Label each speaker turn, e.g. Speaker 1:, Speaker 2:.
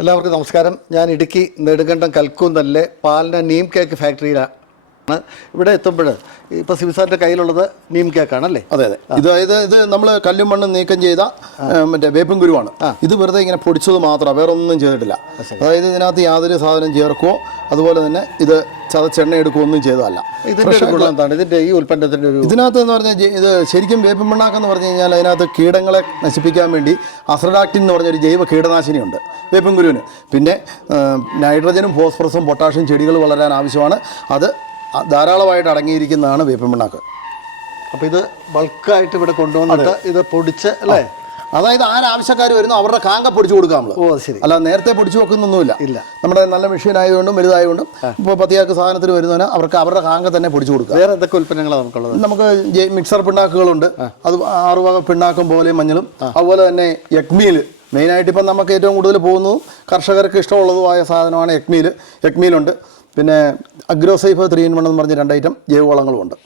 Speaker 1: എല്ലാവർക്കും നമസ്കാരം. ഞാൻ ഇടുക്കി നെടുങ്കണ്ടം കൽക്കൂന്നലിലെ പാലിന നീം കേക്ക് ഫാക്ടറിയിലാണ്. ഇവിടെ എത്തുമ്പോൾ ഇപ്പോൾ സിബിസാറിന്റെ കയ്യിലുള്ളത് നീം കേക്കാണല്ലേ
Speaker 2: അതെ അതെ. ഇത് ഇത് നമ്മൾ കല്ലും മണ്ണും നീക്കം ചെയ്ത മറ്റേ വേപ്പും കുരുവാണ്. ഇത് വെറുതെ ഇങ്ങനെ പൊടിച്ചത് മാത്രമാണ് വേറൊന്നും ചെയ്തിട്ടില്ല. അതായത് ഇതിനകത്ത് യാതൊരു സാധനം ചേർക്കുമോ അതുപോലെ തന്നെ ഇത് ചതച്ചെണ്ണ എടുക്കുക ഒന്നും ചെയ്തതല്ല
Speaker 1: ഇതിന്റെ ഗുണം എന്താണ്? ഇതിന്റെ ഈ ഉൽപ്പന്നത്തിന്റെ ഒരു
Speaker 2: ഇതിനകത്ത് എന്ന് പറഞ്ഞാൽ ഇത് ശരിക്കും വേപ്പിൻ പിണ്ണാക്കെന്ന് പറഞ്ഞു കഴിഞ്ഞാൽ അതിനകത്ത് കീടങ്ങളെ നശിപ്പിക്കാൻ വേണ്ടി അസ്രഡാക്റ്റിൻ എന്ന് പറഞ്ഞൊരു ജൈവ കീടനാശിനിയുണ്ട് വേപ്പിൻ കുരുവിന്. പിന്നെ നൈട്രജനും ഫോസ്ഫറസും പൊട്ടാഷ്യം ചെടികൾ വളരാൻ ആവശ്യമാണ്. അത് ധാരാളമായിട്ട് അടങ്ങിയിരിക്കുന്നതാണ് വേപ്പിൻ പിണ്ണാക്ക്
Speaker 1: അപ്പോൾ ഇത് ബൾക്കായിട്ട് ഇവിടെ കൊണ്ടുവന്നിട്ട് ഇത് പൊടിച്ച് അല്ലേ?
Speaker 2: അതായത് ആരാവശ്യക്കാർ വരുന്നു അവരുടെ കാങ്ക പൊടിച്ചു കൊടുക്കാം നമ്മൾ
Speaker 1: ഓ ശരി.
Speaker 2: അല്ല നേരത്തെ പൊടിച്ചു വെക്കുന്നൊന്നുമില്ല.
Speaker 1: ഇല്ല.
Speaker 2: നമ്മുടെ നല്ല മെഷീൻ ആയതുകൊണ്ടും വലുതായതുകൊണ്ടും ഇപ്പോൾ പത്തിയാക്ക് സാധനത്തിന് വരുന്നതിന് അവർക്ക് അവരുടെ കാങ്ക തന്നെ പൊടിച്ചു കൊടുക്കുക.
Speaker 1: വേറെ എന്തൊക്കെ ഉൽപ്പന്നങ്ങളാണ് നമുക്കുള്ളത്?
Speaker 2: നമുക്ക് മിക്സർ പിണ്ണാക്കുകളുണ്ട്. അത് ആറ് വക പിണ്ണാക്കും പോലെ മഞ്ഞളും. അതുപോലെ തന്നെ യക്മീൽ മെയിനായിട്ട് ഇപ്പം നമുക്ക് ഏറ്റവും കൂടുതൽ പോകുന്നത് കർഷകർക്ക് ഇഷ്ടമുള്ളതുമായ സാധനമാണ് യക്മീൽ യക്മീലുണ്ട് പിന്നെ അഗ്രോസൈഫ് ത്രീ ഇൻ വൺ എന്ന് പറഞ്ഞ രണ്ട് ഐറ്റം ജൈവവളങ്ങളുമുണ്ട്.